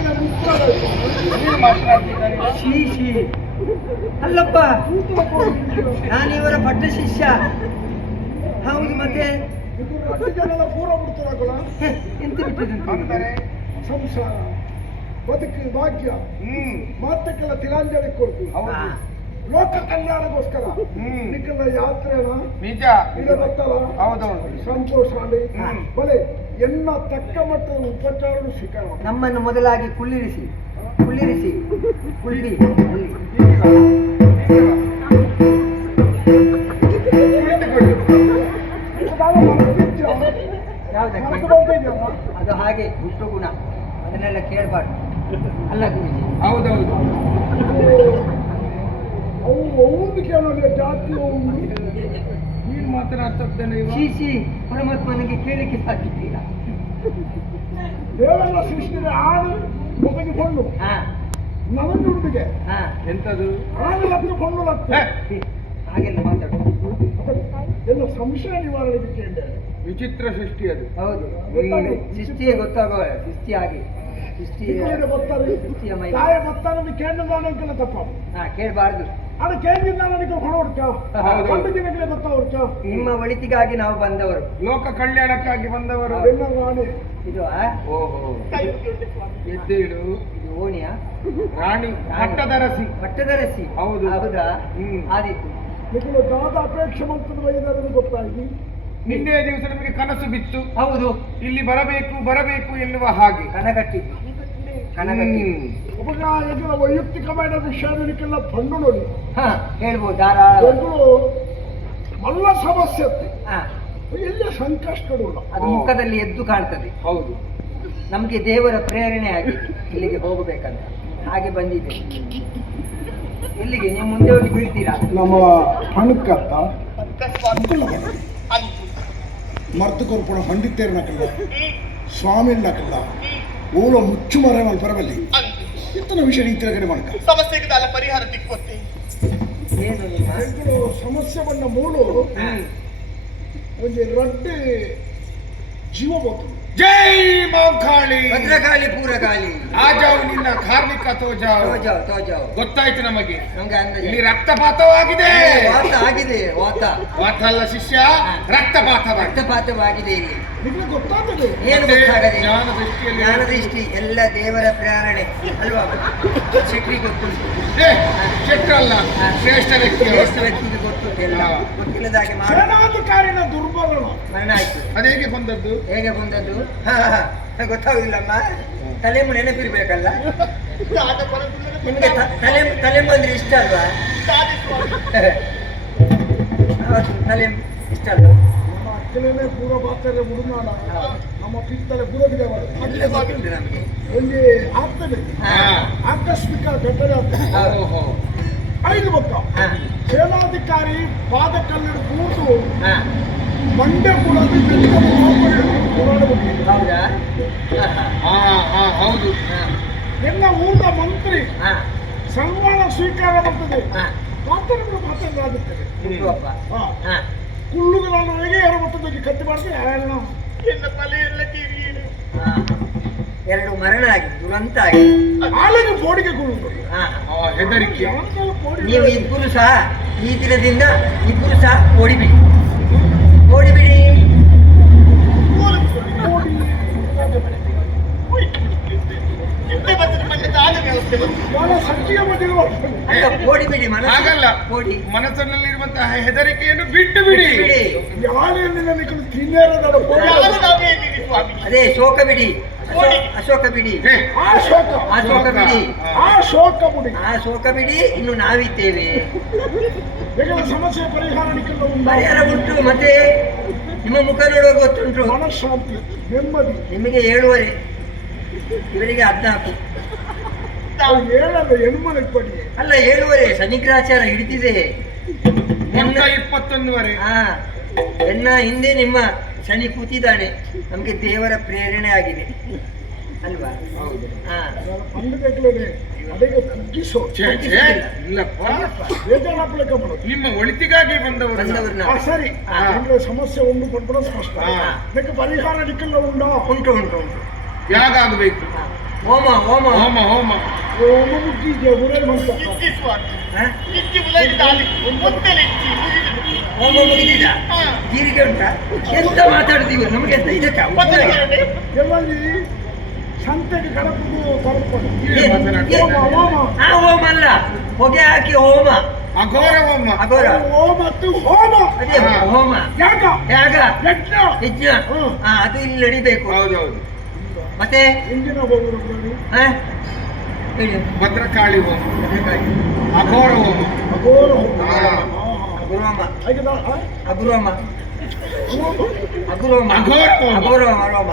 ಶ್ರೀ ಏನು ಮಾತನಾಡ್ತಿದ್ದಾರೆ ಶೀ ಶೀ ಅಲ್ಲಪ್ಪ ನಾನಿವರ ಪಟ್ಟ ಶಿಷ್ಯ. ಹೌದು ಮತ್ತೆ? ಎಂತ ಸಂಸಾರ ಬದುಕು ಭಾಗ್ಯ ಮಾತಕ್ಕೆಲ್ಲ ತಿಲಾಂಜಲಿ ಕೊಡ್ತು ಹೌದು ಲೋಕ ಕಲ್ಯಾಣಗೋಸ್ಕರ ಹ್ಮ್. ನಿಕ್ಕೆಲ್ಲ ಯಾತ್ರೆನ ನಿಜ. ಇದು ಗೊತ್ತಲ್ಲ ಹೌದೌದು. ಸಂತೋಷ. ಬಲೆ ಎನ್ನ ತಕ್ಕ ಮಟ್ಟದ ಉಪಚಾರ ಸ್ವೀಕಾರ ನಮ್ಮನ್ನು ಮೊದಲಾಗಿ ಕುಳ್ಳಿರಿಸಿ ಕುಳ್ಳಿರಿಸಿ ಕುಳ್ಳಿ? ಅದು ಹಾಗೆ ಹುಟ್ಟು ಗುಣ ಅದನ್ನೆಲ್ಲ ಕೇಳಬಾರ್ದು. ಅಲ್ಲ ಗುರುಜಿ. ಹೌದೌದು. ಅವು ಒಂದು ಕೇಳೋದು ಜಾತಿ ಒಂದು ನೀನು ಮಾತನಾಡ್ತಿದ್ದೇನೆ ಇವ? ಶೀ ಶೀ ಪರಮಾತ್ಮನಿಗೆ ಕೇಳಿಕ್ಕೆ ಸಾಧ್ಯವಿಲ್ಲ. ದೇವರ ಸೃಷ್ಟಿಗೆ ಆಡು ಒಬ್ಬಗೆ ಕೊಂಡು ನವನುಡಿಗೆ ಹಾ ಎಂತದು? ಆಡು ಲಕ್ಷ ಕೊಂಡು ಹಾಗೆಲ್ಲ ಮಾತಾಡೋದು ಎಲ್ಲ ಸಂಶಯ ನಿವಾರಣೆಗೆ ಕೇಳಿದೆ. ವಿಚಿತ್ರ ಸೃಷ್ಟಿ ಅದು. ಹೌದು. ಸೃಷ್ಟಿಯೇ ಗೊತ್ತಾಗುವ ಸೃಷ್ಟಿಯಾಗಿ. ಚಿಕ್ಕವರಿಗೆ ಬರ್ತಾರೆ ಶಿಸ್ತಿಯ ಮೈ ಹಾ ಕೇಳಬಾರ್ದು. ಅದು ಕೇಂದ್ರದಿಂದ ನನಗೆ ಹೊಣ ಹುಡ್ಕ. ಒಂದು ನಿಮ್ಮ ಒಳಿತಿಗಾಗಿ ನಾವು ಬಂದವರು. ಲೋಕ ಕಲ್ಯಾಣಕ್ಕಾಗಿ ಬಂದವರು. ಎಲ್ಲ ರಾಣಿ ಇದು? ಓಹೋ. ಎದ್ದೇಳು. ಇದು ಓಣಿಯ? ರಾಣಿ ಪಟ್ಟದರಸಿ ಪಟ್ಟದರಸಿ ಹೌದು. ಹೌದಾ? ಹ್ಮ್. ಆದೀತು. ನಿಖಿಲು ದಾದ ಅಪೇಕ್ಷೆ ವೈದ್ಯರಿಗೆ ಗೊತ್ತಾಗಿ. ನಿನ್ನೆಯ ದಿವಸ ನಮಗೆ ಕನಸು ಬಿತ್ತು. ಹೌದು. ಇಲ್ಲಿ ಬರಬೇಕು ಬರಬೇಕು ಎನ್ನುವ ಹಾಗೆ. ಕನಗಟ್ಟಿ ಕನಗಟ್ಟಿ ಹ್ಮ್. ಒಬ್ಬಗ ಬಂದು ವೈಯಕ್ತಿಕమైన ನೋಡಿ. ಹಾ ಹೇಳ್ಬೋದು ಧಾರಾಳ. ಮಲ್ಲ ಸಮಸ್ಯೆ ಹಾ. ಎಲ್ಲ ಸಂಕಷ್ಟಗಳು ಅದು. ಮುಖದಲ್ಲಿ ಎದ್ದು ಕಾಣ್ತದೆ. ಹೌದು. ನಮಗೆ ದೇವರ ಪ್ರೇರಣೆ ಆಗಿ ಇಲ್ಲಿಗೆ ಹೋಗಬೇಕಂತ. ಹಾಗೆ ಬಂದಿದೆ. ಎಲ್ಲಿಗೆ? ನೀವು ಮುಂದೆ ಹೋಗಿ ಬೀಳ್ತೀರಾ? ನಮ್ಮ ಹಣಕ್ಕತ್ತ ಮರ್ತು ಕೊರ್ಪಣ ಸ್ವಾಮಿ ಸ್ವಾಮಿರ್ನಕಲ್ಲ ಓಳ ಮುಚ್ಚು ಮರ ಪರವಲ್ಲಿ. ಇತ್ತನ ವಿಷಯ ರೀತಿಯ ಕಡೆ ಮಾಡ್ಕ. ಸಮಸ್ಯೆಗೆ ಅಲ್ಲ ಪರಿಹಾರ ತಿಕ್ಕೋತಿ ಸಮಸ್ಯೆ ಬಂದ ಮೂಲು ಹ್ಮ್. ಒಂದು ರಡ್ಡೆ ಜೀವ ಬಂತು. ಜೈ ಮಾಂಕಾಳಿ. ಭದ್ರಕಾಳಿ ಪೂರಕಾಳಿ. ಆಜಾವು ನಿನ್ನ ಕಾರ್ಮಿಕ ತೋಜಾವು. ತೋಜಾವ್ ತೋಜಾವ್. ಗೊತ್ತಾಯ್ತು ನಮಗೆ. ಇಲ್ಲಿ ರಕ್ತಪಾತವಾಗಿದೆ. ವಾತ ಆಗಿದೆ ವಾತ. ವಾತ ಅಲ್ಲ ಶಿಷ್ಯ ರಕ್ತಪಾತ ರಕ್ತಪಾತವಾಗಿದೆ ಇಲ್ಲಿ. ಏನು ಜ್ಞಾನ ದೃಷ್ಟಿ ಎಲ್ಲ ದೇವರ ಪ್ರೇರಣೆ. ಅಲ್ವಾ? ಶೆಟ್ರಿ ಗೊತ್ತುಂಟು. ಏ, ಅಲ್ಲ ಶ್ರೇಷ್ಠ ವ್ಯಕ್ತಿ. ಶ್ರೇಷ್ಠ ವ್ಯಕ್ತಿ ವ್ಯಕ್ತಿಗೆ ಗೊತ್ತುಂಟು ಎಲ್ಲ. ಗೊತ್ತಿಲ್ಲದ ಹಾಗೆ ಮಾಡಿ. ಸೇನಾಧಿಕಾರಿನ ದುರ್ಬಲನ ಮರಣ ಆಯ್ತು ಅದು ಹೇಗೆ ಬಂದದ್ದು? ಹೇಗೆ ಬಂದದ್ದು? ಹಾ, ಹಾ, ಗೊತ್ತಾಗುದಿಲ್ಲಮ್ಮ. ತಲೆ ನೆನಪಿರ್ಬೇಕಲ್ಲ? ನಿಮಗೆ ತಲೆ ತಲೆ ಬಂದ್ರೆ ಇಷ್ಟ ಅಲ್ವಾ? ತಲೆ ಇಷ್ಟ ಅಲ್ವಾ? ಅಕ್ಕಲೇನೆ ಪೂರ್ವ ಬಾತ್ಯರೆ ಮುಡುನಾಡ ನಮ್ಮ ಪಿತ್ತಲೆ ಪೂರ್ವಿದೆ ಒಂದು ಆಗ್ತದೆ. ಆಕಸ್ಮಿಕ ಘಟನೆ ಆಗ್ತದೆ. ಐದು ಮಕ್ಕ ಹಾ, ಸೇನಾಧಿಕಾರಿ ಪಾದ ಕಲ್ಲನ್ನು ಕೂತು ಹಾ. ಮಂಡ್ಯ ಕೂಡ ಹೌದು? ಎಲ್ಲ ಊರಿನ ಮಂತ್ರಿ ಹಾ, ಸನ್ಮಾನ ಸ್ವೀಕಾರ ಮಾಡ್ತದೆ. ಹಾ. ಮಾತಾಡಿದ್ರೆ ಮಾತಾಡಲಾಗುತ್ತದೆ ಹುಟ್ಟುಹಬ್ಬ. ಹಾ. ಹಾ, ಕುಳ್ಳುಗಳನ್ನು ಮಾಡಿದ್ರೆ ಯಾರು ಕತ್ತಿ ಯಾರನ್ನ ಎನ್ನ ತಲೆ ಎಲ್ಲ ಹಾ. ಎರಡು ಮರಣ ಆಗಿದೆ ದುರಂತ ಆಗಿದೆ ಆಳಿಗೆ ಹಾ. ಆ ಹೆದರಿಕೆ ನೀವು ಇಬ್ಬರು ಸಹ ಈ ದಿನದಿಂದ ಇಬ್ಬರು ಸಹ ಓಡಿಬಿಡಿ ಓಡಿಬಿಡಿ ಹಿಂದೆ ವ್ಯವಸ್ಥೆ ಬಂತು ಬಹಳ ಸಂಖ್ಯೆಯ ಓಡಿಬಿಡಿ ಮನಸ್ಸು. ಹಾಗಲ್ಲ. ಓಡಿ ಮನಸ್ಸಿನಲ್ಲಿರುವಂತಹ ಹೆದರಿಕೆಯನ್ನು ಬಿಟ್ಟು ಬಿಡಿ. ಬಿಡಿ. ನನಗೆ ತಿನ್ನೇರದ ಅದೇ ಶೋಕ ಬಿಡಿ. ಅಶೋ- ಅಶೋಕ ಬಿಡಿ. ಅಶೋಕ ಆ ಶೋಕ. ಆ ಬಿಡಿ. ಆ ಶೋಕ ಬಿಡಿ. ಇನ್ನು ನಾವಿದ್ದೇವೆ. ಸಮಸ್ಯೆ ಪರಿಹಾರ ಉಂಟು? ಮತ್ತೆ ನಿಮ್ಮ ಮುಖ ನೋಡುವ ಗೊತ್ತುಂಟು. ನೆಮ್ಮದಿ. ನಿಮಗೆ ಏಳುವರೆ. ಇವರಿಗೆ ಹದಿನಾಲ್ಕು ಅವು ಹೇಳಲ್ಲ ಹೆಣ್ಮನೆ ಪಡಿ. ಅಲ್ಲ ಏಳುವರೆ ಶನಿಗ್ರಹಾಚಾರ ಹಿಡಿದಿದೆ. ಮೊತ್ತ ಇಪ್ಪತ್ತೊಂದುವರೆ. ಹಾ ಎನ್ನ ಹಿಂದೆ ನಿಮ್ಮ ಶನಿ ಕೂತಿದ್ದಾನೆ. ನಮಗೆ ದೇವರ ಪ್ರೇರಣೆ ಆಗಿದೆ. ಅಲ್ವಾ? ಹೌದು. ಹಾ ಅದಕ್ಕೆ ಕುಗ್ಗಿಸೋ ಛೇ, ಛೇ, ಇಲ್ಲಪ್ಪ. ಬೇಜಾರಾಗ್ಲಿಕ್ಕೆ ಮಾಡೋದು ನಿಮ್ಮ ಒಳಿತಿಗಾಗಿ ಬಂದವರು. ಸರಿ. ಅಂದ್ರೆ ಸಮಸ್ಯೆ ಒಂದು ಕೊಟ್ಬಿಡ ಸ್ಪಷ್ಟ. ಅದಕ್ಕೆ ಪರಿಹಾರ ನಿಖಿಲ ಉಂಟಾ? ಉಂಟು ಉಂಟು ಉಂಟು. ಯಾಗ. ಹೋಮ. ಹೋಮ ಹೋಮ. ಹೋಮ ಮಂತ್ರ ಹೋಮ ಮುಗಿದಿದ ಎಂತ ಮಾತಾಡ್ತೀವಿ? ನಮಗೆ ಇದಕ್ಕ? ಎಲ್ಲಲ್ಲಿ ಸಂತೆಗೆ ಕಡಪದು ಹೋಮ ಹೋಮ ಆ ಹೋಮ ಅಲ್ಲ ಹೊಗೆ ಹಾಕಿ ಹೋಮ. ಅಘೋರ ಹೋಮ. ಅಘೋರ. ಹೋಮ ಹೋಮ. ಅದೇ ಯಾಗ? ಯಜ್ಞ. ಯಜ್ಞ. ಹ್ಮ್. ಹಾ ಅದು ಇಲ್ಲಿ ನಡಿಬೇಕು. ಹೌದೌದು. ಮತ್ತೆ? ಹಿಂದಿನ ಹೋಗುದು ಹ? ಹೇಳಿ. ಭದ್ರಕಾಳಿ ಹೋಮ ಅಘೋರ ಹೋಮ. ಅಘೋರ ಹೋಮ. ಅಗುರೋಮ ಆ? ಅಗುರೋಮ ಹೋಮ. ಅಗುರೋಮ ಅಘೋರ ಹೋಮ.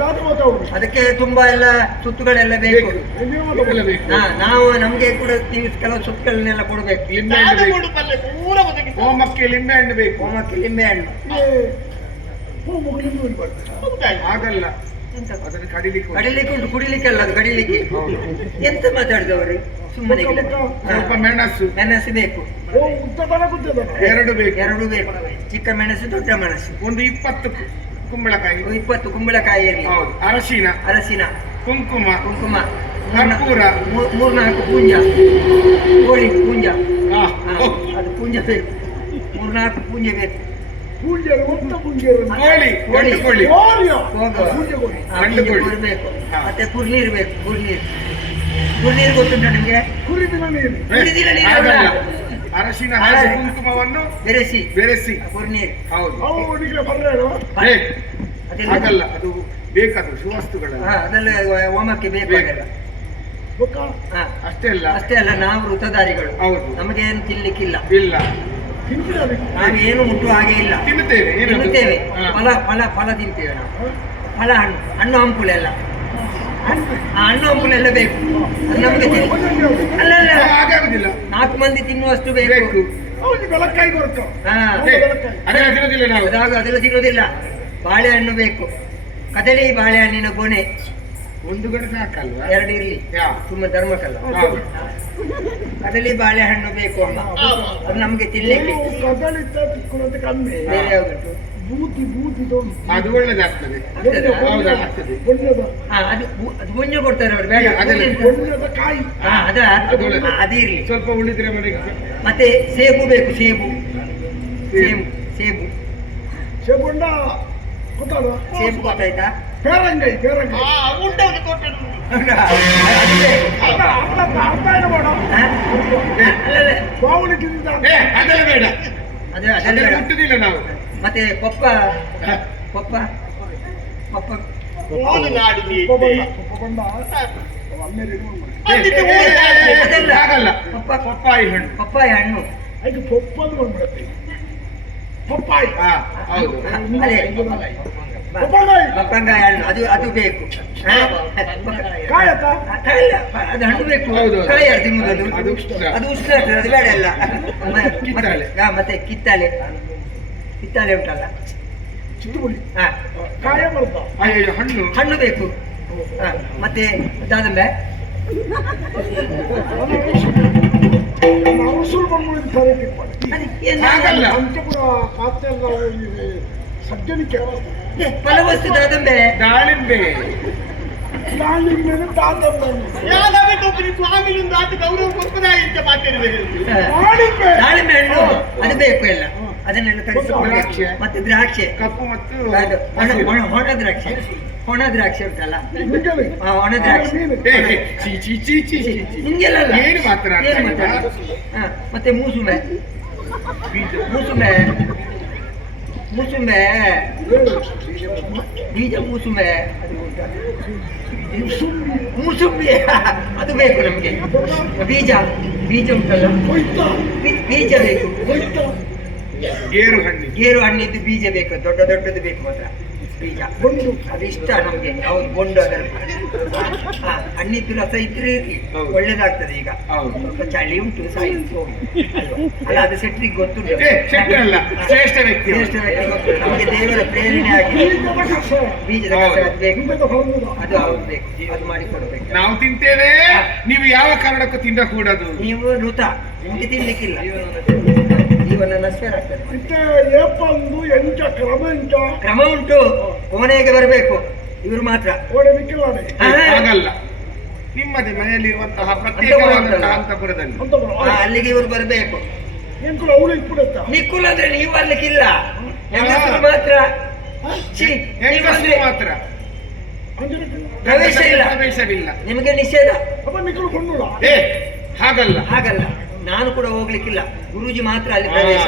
ದಾದ ಮಾತಾಡು ಅದಕ್ಕೆ ತುಂಬಾ ಎಲ್ಲ ಸುತ್ತುಗಳೆಲ್ಲ ಬೇಕು. ನಾವು ನಮ್ಗೆ ಕೂಡ ಕೆಲವು ಸುತ್ತುಗಳನ್ನೆಲ್ಲ ಕೊಡ್ಬೇಕು. ಲಿಂಬೆ ಹಣ್ಣು ಹೋಮಕ್ಕೆ ಲಿಂಬೆ ಹಣ್ಣು ಬೇಕು. ಹೋಮಕ್ಕೆ ಲಿಂಬೆ ಹಣ್ಣು. ಆಗಲ್ಲ. ಕಡಿಲಿಕ್ಕೆ ಉಂಟು. ಕಡಿಲಿಕ್ಕೆ ಉಂಟು ಕುಡಿಲಿಕ್ಕೆ ಅಲ್ಲ ಅದು ಕಡಿಲಿಕ್ಕೆ. ಎಂತ ಮಾತಾಡಿದವರು ಸುಮ್ಮನೆ ಇಲ್ಲ. ಸ್ವಲ್ಪ ಮೆಣಸು. ಮೆಣಸು ಬೇಕು. ಎರಡು ಬೇಕು. ಎರಡು ಬೇಕು. ಚಿಕ್ಕ ಮೆಣಸು ದೊಡ್ಡ ಮೆಣಸು. ಒಂದು ಇಪ್ಪತ್ತು ಕು- ಕುಂಬಳಕಾಯಿ. ಇಪ್ಪತ್ತು ಕುಂಬಳಕಾಯಿ ಇರಲಿ. ಹೌದು. ಅರಶಿನ. ಅರಸಿನ ಕುಂಕುಮ. ಕುಂಕುಮ. ಕರ್ಪೂರ. ಮೂರ್- ಮೂರ್ನಾಲ್ಕು ಪೂಂಜ. ಕೋಳಿ ಪೂಂಜ. ಹಾ, ಅದು ಪೂಂಜ ಬೇಕು. ಮೂರ್ನಾಲ್ಕು ಪೂಂಜ ಬೇಕು. ಪೂಂಜರು ಒತ್ತ ಪೂಂಜರು ಕೋಳಿ ಗಂಡು ಕೋಳಿ ಕೋರಿಯ. ಹೋಗುವ. ಪೂಂಜೆ ಕೋರಿ. ಆ, ಗಂಡು ಪೂಂಜ ಕೋಳಿ. ಮತ್ತೆ ಕುರ್ಲಿ ಇರಬೇಕು ಕುರ್ಲಿ ಕುರ್ನೀರು ಗೊತ್ತುಂಟ ನಿಮಗೆ? ಕುರಿದಿನ ನೀರು. ಕುರಿದಿನ. ಅಲ್ಲ. ಅರಶಿನ ಹಾಗೂ. ಕುಂಕುಮವನ್ನು ಬೆರೆಸಿ. ಬೆರೆಸಿ. ಕುರ್ನೀರು. ಹೌದು. ಅವು ಹುಡುಗಿಗೆ ಬರ್ರೇನು ಏ, ಅದೆಲ್ಲ ಅದು ಬೇಕಾದ ಸುವಸ್ತುಗಳಲ್ಲ. ಅದೆಲ್ಲ ಹೋಮಕ್ಕೆ ಬೇಕಾಗಲ್ಲ ಅಷ್ಟೇ ಅಲ್ಲ. ಅಷ್ಟೇ ಅಲ್ಲ ನಾವು ವೃತಧಾರಿಗಳು ಹೌದು. ನಮಗೇನು ತಿನ್ಲಿಕ್ಕಿಲ್ಲ. ಇಲ್ಲ. ನಾವೇನು ಮುಟ್ಟುವ ಹಾಗೆ ಇಲ್ಲ. ತಿನ್ನುತ್ತೇವೆ. ಫಲ ಫಲ ಫಲ ತಿಂತೇವೆ ನಾವು. ಫಲ ಹಣ್ಣು ಹಣ್ಣು ಹಂಪುಲೆ ಎಲ್ಲ ಹಣ್ಣು. ಎಲ್ಲ ಬೇಕು. ಅದು ನಮಗೆ ಅಲ್ಲ ಅಲ್ಲ. ನಾಲ್ಕು ಮಂದಿ ತಿನ್ನುವಷ್ಟು ಬೇಕು. ಅದೆಲ್ಲ ತಿನ್ನೋದಿಲ್ಲ ಬಾಳೆಹಣ್ಣು ಬೇಕು. ಕದಳಿ ಬಾಳೆಹಣ್ಣಿನ ಗೊನೆ ಒಂದು ಗಂಟೆ ಸಾಕಲ್ವಾ? ಎರಡು ಇರಲಿ. ತುಂಬಾ ಧರ್ಮಕಲ್ಲ. ಅದರಲ್ಲಿ ಬಾಳೆಹಣ್ಣು ಬೇಕು ಅಮ್ಮ. ಅದು ನಮ್ಗೆ ತಿನ್ನಲಿಕ್ಕೆ ಕಮ್ಮಿ. ಬೇರೆ ಯಾವುದು ಬೂತಿ ಬೂತಿ ಅದು ಒಳ್ಳೇದಾಗ್ತದೆ. ಅದು ಅದು ಮುಂಜೆ ಕೊಡ್ತಾರೆ ಅವ್ರು ಬೇಡ? ಕಾಯಿ. ಅದ ಅದು ಇರಲಿ. ಸ್ವಲ್ಪ ಉಳಿದ್ರೆ ಮನೆಗೆ. ಮತ್ತೆ ಸೇಬು ಬೇಕು ಸೇಬು. ಸೇಬು. ಸೇಬು ಸೇಬುಂಡ ಗೊತ್ತಾದ ಸೇಬು ಗೊತ್ತಾಯ್ತಾ? ಪೇರಂಗೈ ಪೇರಂಗೈ ಆ ಉಂಟ ಒಂದು ಕೊಟ್ಟೆ ಹೌದಾ? ಅದು ಬೇಕು. ಅರ್ಧ ಅರ್ಧ ಅರ್ಧ ಏನು ಬೇಡ ಹಾ? ಅಲ್ಲ, ಅಲ್ಲ. ಬಾವುಲಿ ತಿಂದ ಏ ಅದೆಲ್ಲ ಬೇಡ ಅದು ಅದೆಲ್ಲ ಅದೆಲ್ಲ ಬೇಡ. ಮುಟ್ಟುದಿಲ್ಲ ನಾವು ಮತ್ತೆ ಪಪ್ಪ ಪಪ್ಪ ಪಪ್ಪ ಮೂಲ ನಾಡಿಗೆ ಉಪ್ಪ ಬಂದ ಉಪ್ಪ ಬಂದ ಅಮ್ಮೇರಿ ಅದಕ್ಕೆ ಏ, ಮೂಲ ಏ, ಏ, ಏ, ಅದೆಲ್ಲ. ಆಗಲ್ಲ ಪಪ್ಪ ಪಪ್ಪಾಯಿ ಹಣ್ಣು ಪಪ್ಪಾಯ ಹಣ್ಣು ಅದಕ್ಕೆ ಪೊಪ್ಪದು ಬಂದ್ಬಿಡತ್ತೆ ಪಪ್ಪಾಯಿ ಹಾ ಹೌದು ಅದೇ ಅದು ಅದು ಬೇಕು. ಅದು ಹಣ್ಣು ಬೇಕು. ಅದು ತಿನ್ನುವುದು. ಅದು ಅದು ಉಷ್ಣ. ಅದು ಬೇಡ ಅಲ್ಲ. ಮತ್ತೆ ಕಿತ್ತಾಳೆ. ಕಿತ್ತಾಳೆ. ಉಂಟಲ್ಲ. ಕಾಯ ಹಣ್ಣು. ಹಣ್ಣು ಬೇಕು. ಹಾ, ಮತ್ತೆ ದಾದಂಬೆ. ನಾವು ಸುಳ್ಳು ಬಂದ್ಬಿಡಿದ ಖರೀದಿ ಮಾಡಿ ಅದು ಏನು ಆಗಲ್ಲ. ಪಂಚಪುರ ಪಾತ್ರೆ ಎಲ್ಲ ಸಜ್ಜನಿಕೆ ಫಲವಸ್ತು ದಾದಂಬೆ ದಾಳಿಂಬೆ ಆತ ಗೌರವ ಅಂತ. ದಾಳಿಂಬೆ. ಹಣ್ಣು. ಅದು ಬೇಕು ಎಲ್ಲ. ಅದನ್ನೆಲ್ಲ ತರಿಸಿ. ಮತ್ತೆ ದ್ರಾಕ್ಷೆ. ಕಪ್ಪು ಮತ್ತು ಅದು ಒಣ ದ್ರಾಕ್ಷಿ. ಒಣ ದ್ರಾಕ್ಷೆ ಉಂಟಲ್ಲ. ಒಣ ದ್ರಾಕ್ಷಿ. ಅಲ್ಲ. ಏನು? ಹಾ, ಮತ್ತೆ ಮೂಸುಮೆ ಬೀಜ. ಮೂಸುಂಬೆ. ಬೀಜ ಮೂಸುಂಬೆ? ಮೂಸುಂಬಿ. ಅದು ಬೇಕು ನಮಗೆ. ಬೀಜ. ಬೀಜ ಉಂಟಲ್ಲ? ಬೀಜ ಬೇಕು. ಗೇರು ಹಣ್ಣು ಗೇರು ಹಣ್ಣಿದ್ದು ಬೀಜ ಬೇಕು. ದೊಡ್ಡ ದೊಡ್ಡದು ಬೇಕು ಮಾತ್ರ. ಬೀಜ ಗುಂಡು ಅದಿಷ್ಟ ಇಷ್ಟ ನಮಗೆ? ಅವ್ರು ಗುಂಡು ಹಾ, ಹಣ್ಣಿದ್ದು ರಸ ಇದ್ರೆ. ಒಳ್ಳೇದಾಗ್ತದೆ ಈಗ. ಹೌದು. ಸ್ವಲ್ಪ ಚಳಿ ಉಂಟು ಸಾಯಿತು. ಅಲ್ಲ ಅದು ಸೆಟ್ಟಿಗೆ ಗೊತ್ತುಂಟು. ಶ್ರೇಷ್ಠ ವ್ಯಕ್ತಿ ಶ್ರೇಷ್ಠ ವ್ಯಕ್ತಿ ಗೊತ್ತು. ನಮಗೆ ದೇವರ ಪ್ರೇರಣೆ ಆಗಿ ಬೀಜದ ಹೌದು. ಅದು ಬೇಕು ಅದು ಹೌದು ಬೇಕು ಅದು ಮಾಡಿಕೊಡ್ಬೇಕು ನಾವು ತಿಂತೇವೆ. ನೀವು ಯಾವ ಕಾರಣಕ್ಕೂ ತಿನ್ನಕೂಡದು. ನೀವು ಋತ. ನಿಮಗೆ ತಿನ್ಲಿಕ್ಕಿಲ್ಲ. ಜೀವನ ಆಗ್ತದೆ ಮತ್ತೆ ಏಪಂದು ಎಂಚ ಕ್ರಮ ಎಂಚ ಕ್ರಮ ಉಂಟು. ಕೋಣೆಗೆ ಬರಬೇಕು. ಇವರು ಮಾತ್ರ. ಹಾಗಲ್ಲ. ನಿಮ್ಮದೇ ಮನೆಯಲ್ಲಿರುವಂತಹ ಪ್ರತ್ಯೇಕವಾದಂತಹ ಅಂತಪುರದಲ್ಲಿ ಅಂತ ಬರೋ ಆ, ಅಲ್ಲಿಗೆ ಇವರು ಬರಬೇಕು. ಎಂಕುಲ ಅವಳು ಅಂದ್ರೆ ನೀವು ಅಲ್ಲಿಗಿಲ್ಲ ಹೆಂಗಸರು ಮಾತ್ರ. ಛೀ, ನೀವು ಹೆಂಗಸರು ಅಂದ್ರೆ ಮಾತ್ರ. ಪ್ರವೇಶ ಇಲ್ಲ. ಪ್ರವೇಶವಿಲ್ಲ. ನಿಮಗೆ ನಿಷೇಧ. ಅಪ್ಪ ಕೊಂಡುಳ ಏ ಹಾಗಲ್ಲ. ಹಾಗಲ್ಲ. ನಾನು ಕೂಡ ಹೋಗ್ಲಿಕ್ಕಿಲ್ಲ. ಗುರೂಜಿ ಮಾತ್ರ ಅಲ್ಲಿ ಪ್ರವೇಶ.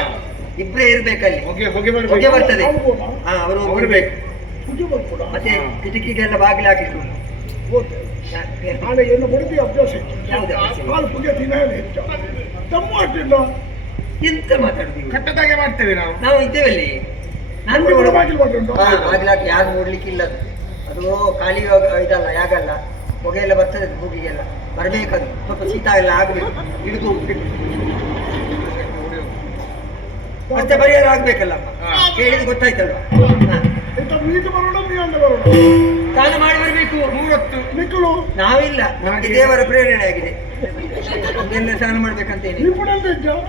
ಇಬ್ಬರೇ ಇರ್ಬೇಕಲ್ಲಿ. ಹೊಗೆ ಹೊಗೆ ಹೊಗೆ ಬರ್ಬೇಕು ಬರ್ತದೆ ಹಾ ಅವರು ಅವರು ಬೇಕು ಪೂಜೆ ಬರ್ಕೊಡ ಮತ್ತೆ ಕಿಟಕಿಗೆಲ್ಲ ಬಾಗಿಲು ಹಾಕಿದ್ರು ಏನು? ಬಡದಿ ಅಭ್ಯಾಸ ಇತ್ತು. ಎಂತ ಮಾತಾಡುದು? ಕಟ್ಟದಾಗೆ ಮಾಡ್ತೇವೆ ನಾವು. ನಾವು ಇದ್ದೇವೆ ಅಲ್ಲಿ ನಾನು ನಮ್ಗೆ ಕೂಡ ಕೂಡ ಬಾಗಿಲು ಮಾಡ್ಕೊಂಡು ಹಾ, ಬಾಗಿಲು ಯಾರು ನೋಡ್ಲಿಕ್ಕಿಲ್ಲ ಅದು. ಅದು ಖಾಲಿ ಇದಲ್ಲ ಯಾಗಲ್ಲ ಹೊಗೆ ಎಲ್ಲ ಬರ್ತದೆ ಮೂಗಿಗೆಲ್ಲ ಬರ್ಬೇಕದು ಸ್ವಲ್ಪ ಶೀತ ಎಲ್ಲ ಆಗ್ಬೇಕು. ಹಿಡಿದು ಹೋಗ್ಬೇಕು. ಮತ್ತೆ ಬರೆಯಲು ಆಗ್ಬೇಕಲ್ಲ ಕೇಳಿದ್ ಗೊತ್ತಾಯ್ತಲ್ವಾ? ಸ್ನಾನ ಮಾಡಿ ಬರಬೇಕು. ಮೂವತ್ತು ಮಿಕ್ಕಳು ನಾವಿಲ್ಲ. ನಮಗೆ ದೇವರ ಪ್ರೇರಣೆ ಆಗಿದೆ. ಎಲ್ಲ ಸ್ನಾನ ಮಾಡ್ಬೇಕಂತ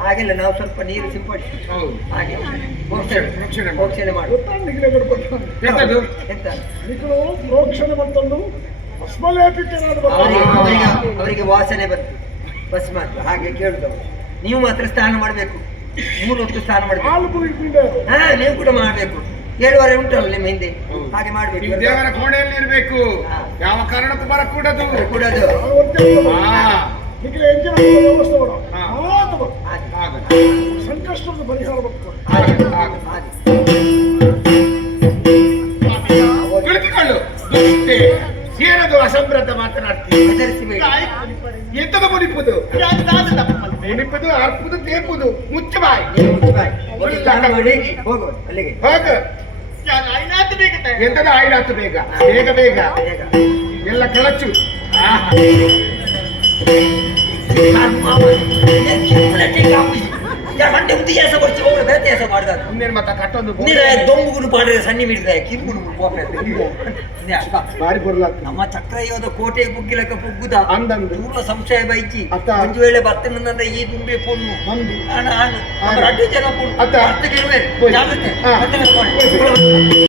ಹಾಗೆಲ್ಲ ನಾವು ಸ್ವಲ್ಪ ನೀರು ಸಿಂಪಡಿಸಿ. ಹಾಗೆ. ಪ್ರೋಕ್ಷಣೆ ಪ್ರೋಕ್ಷಣೆ ಮಾಡಿ. ಎಂತ? ನಿಖಲು ಪ್ರೋಕ್ಷಣೆ ಬಂತಂದು ಅವರಿಗೆ ವಾಸನೆ ಬಂತು. ಬಸ್ ಮಾತ್ರ. ಹಾಗೆ ಕೇಳಿದವರು. ನೀವು ಮಾತ್ರ ಸ್ನಾನ ಮಾಡಬೇಕು. ಮೂರು ಹೊತ್ತು ಸ್ನಾನ ಮಾಡಬೇಕು. ಹಾ ನೀವು ಕೂಡ ಮಾಡಬೇಕು. ಏಳುವರೆ ಉಂಟಲ್ಲ ನಿಮ್ಮ ಹಿಂದೆ. ಹಾಗೆ ಮಾಡಬೇಕು. ದೇವರ ಕೋಣೆಯಲ್ಲಿ ಇರಬೇಕು. ಯಾವ ಕಾರಣಕ್ಕೂ ಬರಕೂಡದು ಕೂಡ ಅದು ಹಾ. ನಿಖಿಲ ಎಂಜಿನ ವ್ಯವಸ್ಥೆ ಮಾಡ. ಹಾ. ಮಾತ ಬರ್ ಹಾಗೆ ಹಾಗೆ ಸಂಕಷ್ಟದ ಪರಿಹಾರ ಬರ್ತಾರೆ ಸ್ನಾನ ಮಾಡಿ ಹೋಗುವ ಅಲ್ಲಿಗೆ. ಹೋಗ. ಯಾರು ಐನಾತು ಬೇಕತೆ. ಎಂತದ ಆಯ್ಲಾತು ಬೇಗ? ಬೇಗ ಬೇಗ. ಬೇಗ ಎಲ್ಲ ಕಳಚು. ಗಂಟೆ ಉದ್ಯಾಸ ಬರ್ತಿ ಹೋಗ್ರೆ ವ್ಯತ್ಯಾಸ ಮಾಡಿದ ಇನ್ನೇನು ಮತ್ತೆ ಕಟ್ಟೊಂದು ನೀನ ದೊಂಗುಗುರು ಪಾಡ್ರೆ ಸನ್ನಿ ಮಿಡಿದ ಕಿರುಗುರು ಕೋಪೆ ಬಾರಿ ಬರ್ಲಾಗ್ತದೆ. ನಮ್ಮ ಚಕ್ರಯೋಧ ಕೋಟೆ ಬುಗ್ಗಿಲಕ ಬುಗ್ಗುದ ಅಂದಂದು. ದೂರ ಸಂಶಯ ಬೈಕಿ. ಅತ್ತ. ಒಂದು ವೇಳೆ ಬರ್ತನಂದ ಈ ದುಂಬೆ ಪೊಣ್ಣು ಒಂದು. ಅಡ್ಡು ಜನ ಪೊಣ್ಣು ಅತ್ತ. ಅರ್ಥ ಹೋಯ್. ಜಾಗ್ರತೆ. ಮಾಡಿ.